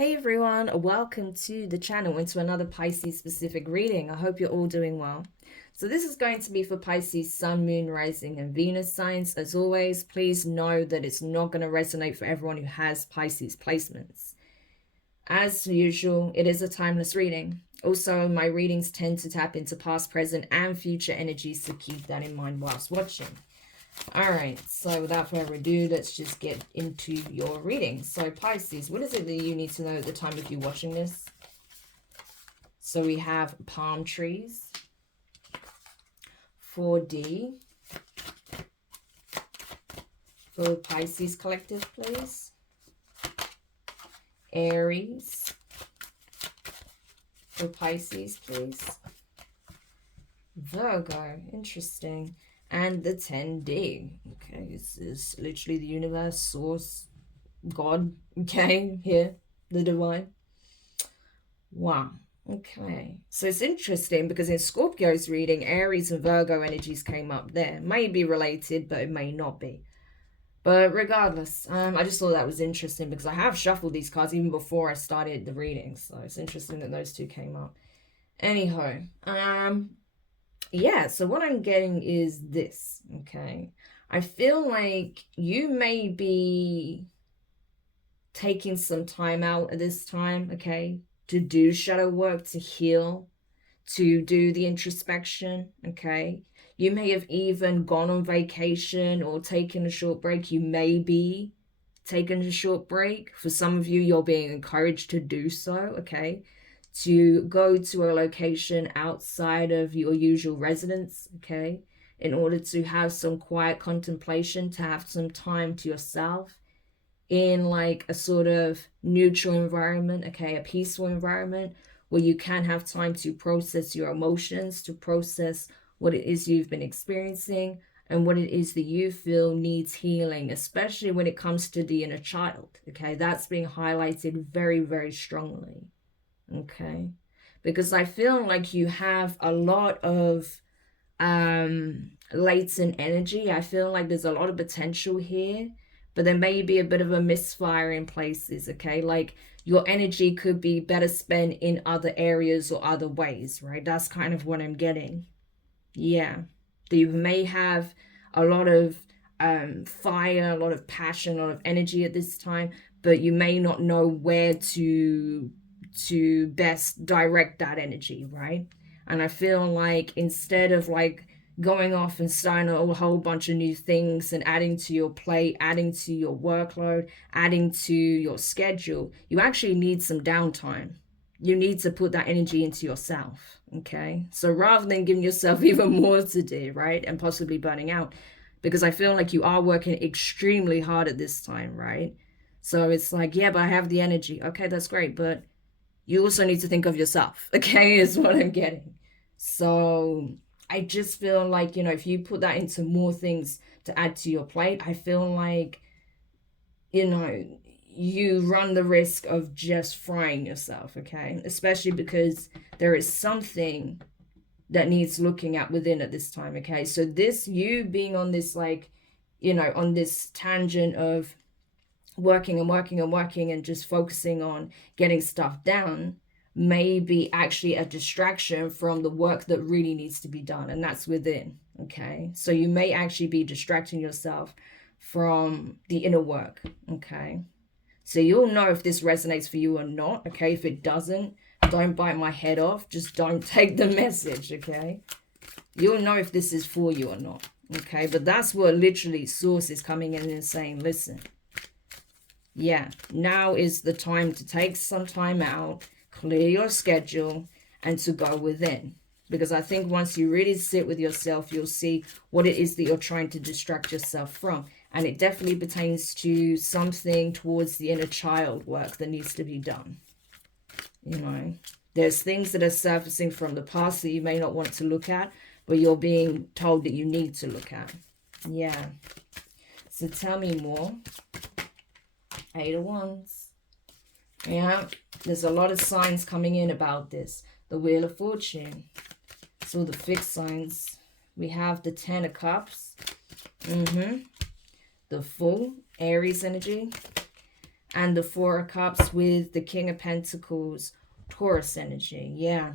Hey everyone, welcome to the channel and to another Pisces specific reading. I hope you're all doing well. So this is going to be for Pisces Sun, Moon, Rising and Venus signs. As always, please know that it's not going to resonate for everyone who has Pisces placements. As usual, it is a timeless reading. Also, my readings tend to tap into past, present and future energies, so keep that in mind whilst watching. All right, so without further ado, let's just get into your reading. So Pisces, what is it that you need to know at the time of you watching this? So we have palm trees, 4D, for Pisces collective, please. Aries, for Pisces, please. Virgo, interesting. And the 10D. Okay, this is literally the universe, source, God, okay, here, the divine. Wow, okay. So it's interesting because in Scorpio's reading, Aries and Virgo energies came up there. May be related, but it may not be. But regardless, I just thought that was interesting because I have shuffled these cards even before I started the reading. So it's interesting that those two came up. Anyhow, yeah, so what I'm getting is this, okay? I feel like you may be taking some time out at this time, okay, to do shadow work, to heal, to do the introspection, okay? You may have even gone on vacation or taken a short break. You may be taking a short break. For some of you, you're being encouraged to do so, okay? To go to a location outside of your usual residence, okay, in order to have some quiet contemplation, to have some time to yourself in like a sort of neutral environment, okay, a peaceful environment where you can have time to process your emotions, to process what it is you've been experiencing and what it is that you feel needs healing, especially when it comes to the inner child, okay? That's being highlighted very, very strongly. Okay, because I feel like you have a lot of latent energy. I feel like there's a lot of potential here, but there may be a bit of a misfire in places, okay? Like your energy could be better spent in other areas or other ways, right? That's kind of what I'm getting. Yeah, that you may have a lot of fire, a lot of passion, a lot of energy at this time, but you may not know where to best direct that energy, right? And I feel like instead of like going off and starting a whole bunch of new things and adding to your plate, adding to your workload, adding to your schedule, you actually need some downtime. You need to put that energy into yourself, okay? So rather than giving yourself even more to do, right, and possibly burning out, because I feel like you are working extremely hard at this time, right? So it's like, yeah, but I have the energy. Okay, that's great, but you also need to think of yourself, okay, is what I'm getting. So I just feel like, you know, if you put that into more things to add to your plate, I feel like, you know, you run the risk of just frying yourself, okay? Especially because there is something that needs looking at within at this time, okay? So this, you being on this, like, you know, on this tangent of working and working and working and just focusing on getting stuff done may be actually a distraction from the work that really needs to be done, and that's within, okay? So you may actually be distracting yourself from the inner work, okay? So you'll know if this resonates for you or not, okay? If it doesn't, don't bite my head off. Just don't take the message, okay? You'll know if this is for you or not, okay? But that's what literally Source is coming in and saying, listen, yeah, now is the time to take some time out, clear your schedule, and to go within. Because I think once you really sit with yourself, you'll see what it is that you're trying to distract yourself from. And it definitely pertains to something towards the inner child work that needs to be done. You know, there's things that are surfacing from the past that you may not want to look at, but you're being told that you need to look at. Yeah. So tell me more. 8 of Wands. Yeah, there's a lot of signs coming in about this. The Wheel of Fortune. So the fixed signs. We have the 10 of Cups. The Fool, Aries energy. And the Four of Cups with the King of Pentacles, Taurus energy. Yeah.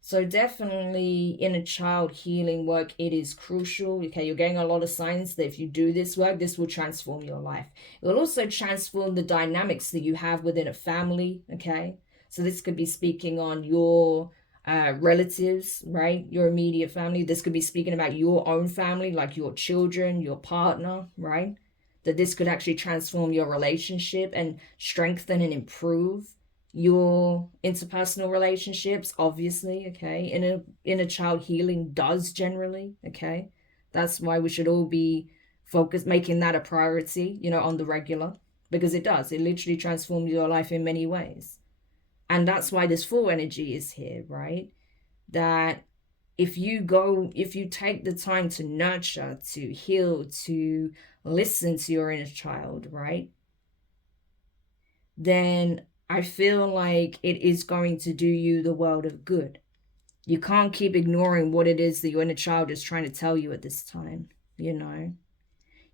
So definitely inner child healing work, it is crucial. Okay, you're getting a lot of signs that if you do this work, this will transform your life. It will also transform the dynamics that you have within a family, okay? So this could be speaking on your relatives, right? Your immediate family. This could be speaking about your own family, like your children, your partner, right? That this could actually transform your relationship and strengthen and improve your interpersonal relationships, obviously, okay? Inner child healing does generally, okay? That's why we should all be focused, making that a priority, you know, on the regular, because it does. It literally transforms your life in many ways. And that's why this full energy is here, right? That if you take the time to nurture, to heal, to listen to your inner child, right? Then I feel like it is going to do you the world of good. You can't keep ignoring what it is that your inner child is trying to tell you at this time, you know.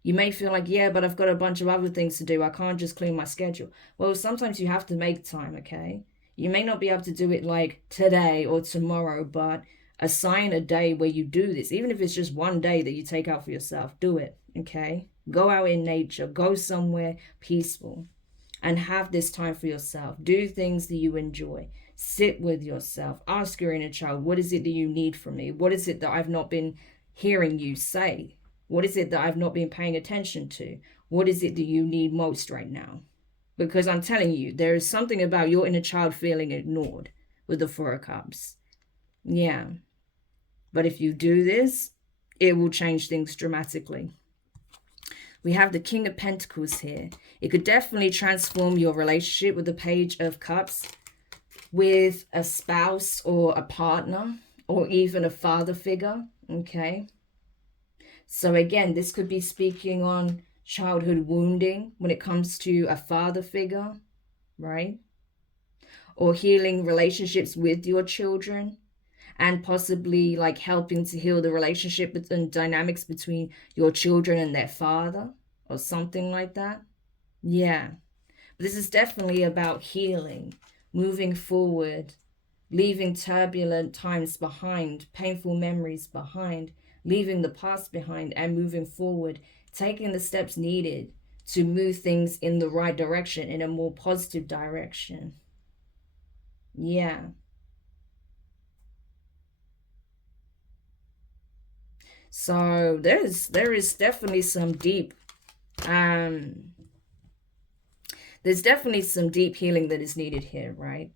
You may feel like, yeah, but I've got a bunch of other things to do. I can't just clean my schedule. Well, sometimes you have to make time, okay? You may not be able to do it like today or tomorrow, but assign a day where you do this. Even if it's just one day that you take out for yourself, do it, okay? Go out in nature. Go somewhere peaceful and have this time for yourself. Do things that you enjoy. Sit with yourself. Ask your inner child, what is it that you need from me? What is it that I've not been hearing you say? What is it that I've not been paying attention to? What is it that you need most right now? Because I'm telling you, there is something about your inner child feeling ignored with the Four of Cups. Yeah. But if you do this, it will change things dramatically. We have the King of Pentacles here. It could definitely transform your relationship with the Page of Cups, with a spouse or a partner, or even a father figure, okay? So again, this could be speaking on childhood wounding when it comes to a father figure, right? Or healing relationships with your children, and possibly like helping to heal the relationship and dynamics between your children and their father or something like that. Yeah. But this is definitely about healing, moving forward, leaving turbulent times behind, painful memories behind, leaving the past behind and moving forward, taking the steps needed to move things in the right direction, in a more positive direction. Yeah. So there is definitely some deep there's definitely some deep healing that is needed here, right?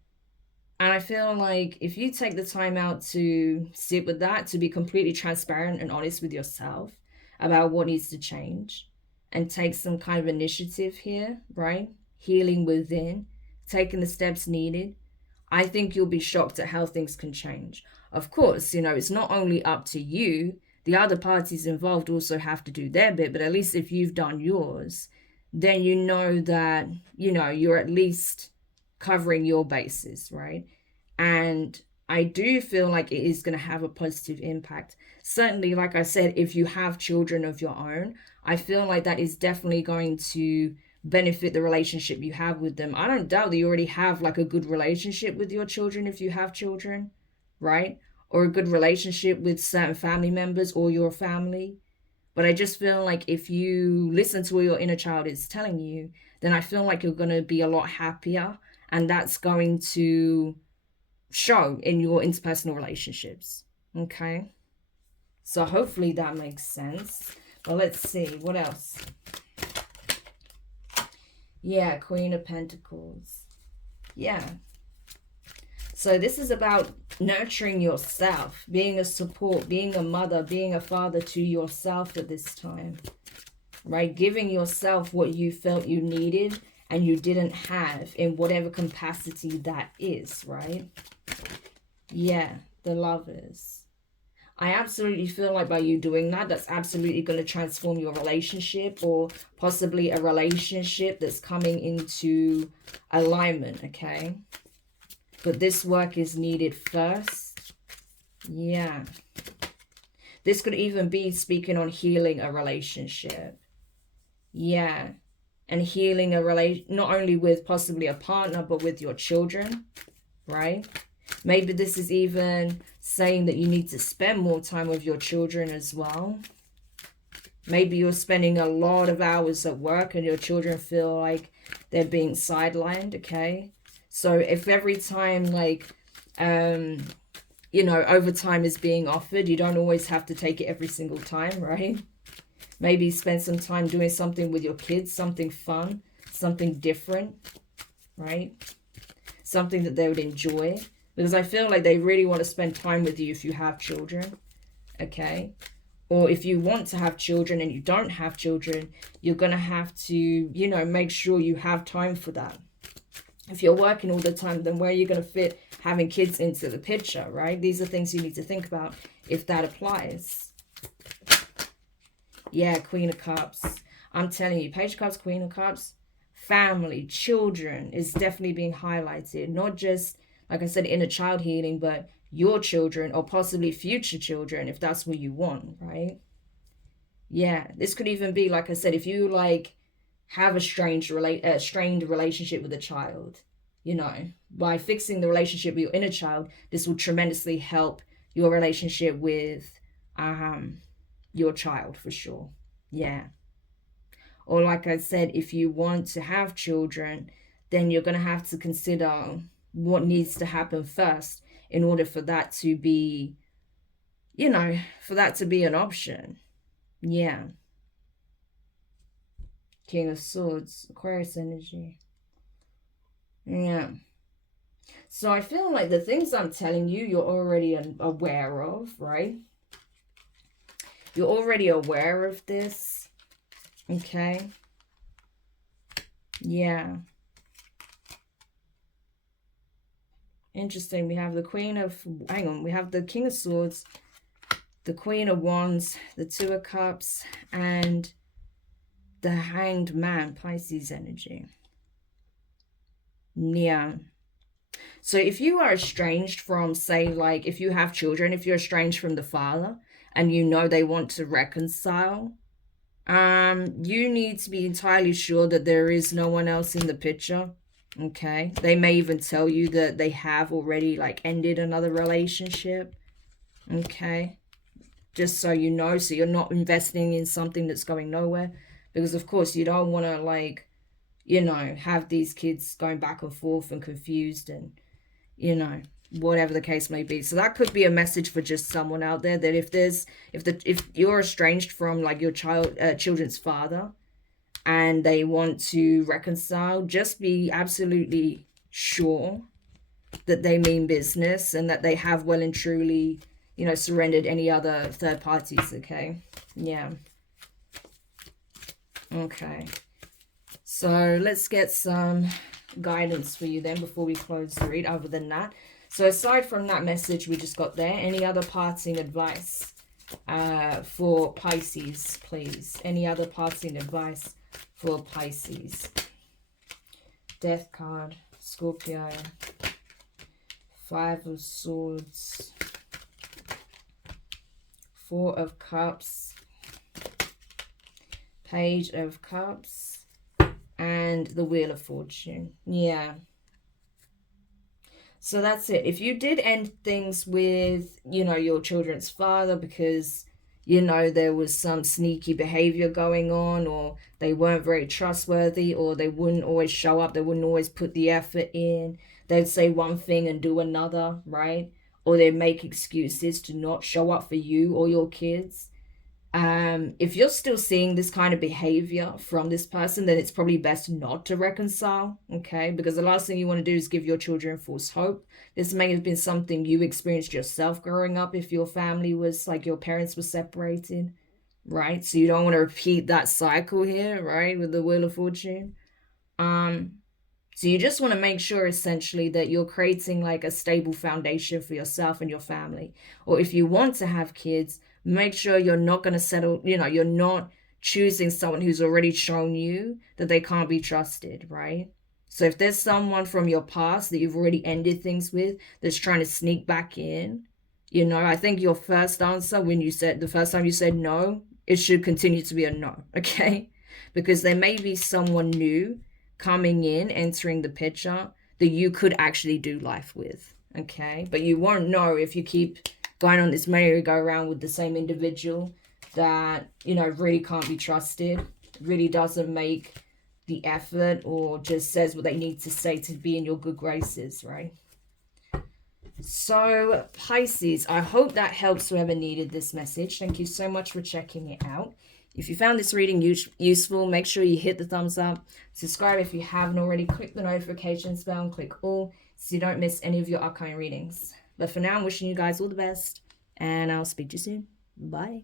And I feel like if you take the time out to sit with that, to be completely transparent and honest with yourself about what needs to change, and take some kind of initiative here, right? Healing within, taking the steps needed, I think you'll be shocked at how things can change. Of course, you know, it's not only up to you, the other parties involved also have to do their bit, but at least if you've done yours, then you know that, you know, you're at least covering your bases, right? And I do feel like it is going to have a positive impact. Certainly, like I said, if you have children of your own, I feel like that is definitely going to benefit the relationship you have with them. I don't doubt that you already have like a good relationship with your children if you have children, right? Or a good relationship with certain family members or your family. But I just feel like if you listen to what your inner child is telling you, then I feel like you're going to be a lot happier, and that's going to show in your interpersonal relationships. Okay, so hopefully that makes sense. But let's see what else. Yeah, Queen of Pentacles. Yeah, so this is about nurturing yourself, being a support, being a mother, being a father to yourself at this time, right? Giving yourself what you felt you needed and you didn't have, in whatever capacity that is, right? Yeah, the Lovers. I absolutely feel like by you doing that, that's absolutely going to transform your relationship, or possibly a relationship that's coming into alignment, okay? But this work is needed first. Yeah. This could even be speaking on healing a relationship. Yeah. and healing a relation, not only with possibly a partner, but with your children, right? Maybe this is even saying that you need to spend more time with your children as well. Maybe you're spending a lot of hours at work and your children feel like they're being sidelined, okay? So if every time, like, you know, overtime is being offered, you don't always have to take it every single time, right? Maybe spend some time doing something with your kids, something fun, something different, right? Something that they would enjoy. Because I feel like they really want to spend time with you if you have children, okay? Or if you want to have children and you don't have children, you're going to have to, you know, make sure you have time for that. If you're working all the time, then where are you going to fit having kids into the picture, right? These are things you need to think about if that applies. Yeah, Queen of Cups. I'm telling you, Page of Cups, Queen of Cups, family, children is definitely being highlighted. Not just, like I said, inner child healing, but your children or possibly future children, if that's what you want, right? Yeah, this could even be, like I said, if you like have a strained relationship with a child, you know, by fixing the relationship with your inner child, this will tremendously help your relationship with your child for sure. Yeah. Or like I said, if you want to have children, then you're going to have to consider what needs to happen first in order for that to be, you know, for that to be an option. Yeah. King of Swords, Aquarius energy. Yeah. So I feel like the things I'm telling you, you're already aware of, right? You're already aware of this. Okay. Yeah. Interesting. We have the Queen of, hang on, we have the King of Swords, the Queen of Wands, the Two of Cups, and the Hanged Man, Pisces energy. Yeah. So if you are estranged from, say, like, if you have children, if you're estranged from the father and you know they want to reconcile, you need to be entirely sure that there is no one else in the picture. Okay. They may even tell you that they have already, like, ended another relationship. Okay. Just so you know, so you're not investing in something that's going nowhere. Because, of course, you don't want to, like, you know, have these kids going back and forth and confused and, you know, whatever the case may be. So that could be a message for just someone out there, that if you're estranged from, like, your children's father and they want to reconcile, just be absolutely sure that they mean business and that they have well and truly, you know, surrendered any other third parties. Okay. Yeah. Okay. So let's get some guidance for you then before we close the read, other than that. So aside from that message we just got there, any other parting advice for Pisces, please? Any other parting advice for Pisces? Death card, Scorpio, Five of Swords, Four of Cups, Page of Cups, and the Wheel of Fortune. Yeah. So that's it. If you did end things with, you know, your children's father because, you know, there was some sneaky behavior going on, or they weren't very trustworthy, or they wouldn't always show up, they wouldn't always put the effort in, they'd say one thing and do another, right? Or they'd make excuses to not show up for you or your kids. If you're still seeing this kind of behavior from this person, then it's probably best not to reconcile, okay? Because the last thing you want to do is give your children false hope. This may have been something you experienced yourself growing up if your family was, like, your parents were separated, right? So you don't want to repeat that cycle here, right, with the Wheel of Fortune. So you just want to make sure, essentially, that you're creating, like, a stable foundation for yourself and your family. Or if you want to have kids, make sure you're not going to settle, you know, you're not choosing someone who's already shown you that they can't be trusted, right? So if there's someone from your past that you've already ended things with that's trying to sneak back in, you know, I think your first answer when you said, the first time you said no, it should continue to be a no, okay? because there may be someone new coming in, entering the picture that you could actually do life with, okay? But you won't know if you keep going on this merry-go-round with the same individual that, you know, really can't be trusted, really doesn't make the effort, or just says what they need to say to be in your good graces, right? So Pisces, I hope that helps whoever needed this message. Thank you so much for checking it out. If you found this reading useful, make sure you hit the thumbs up. Subscribe if you haven't already. Click the notifications bell and click all so you don't miss any of your upcoming readings. But for now, I'm wishing you guys all the best, and I'll speak to you soon. Bye.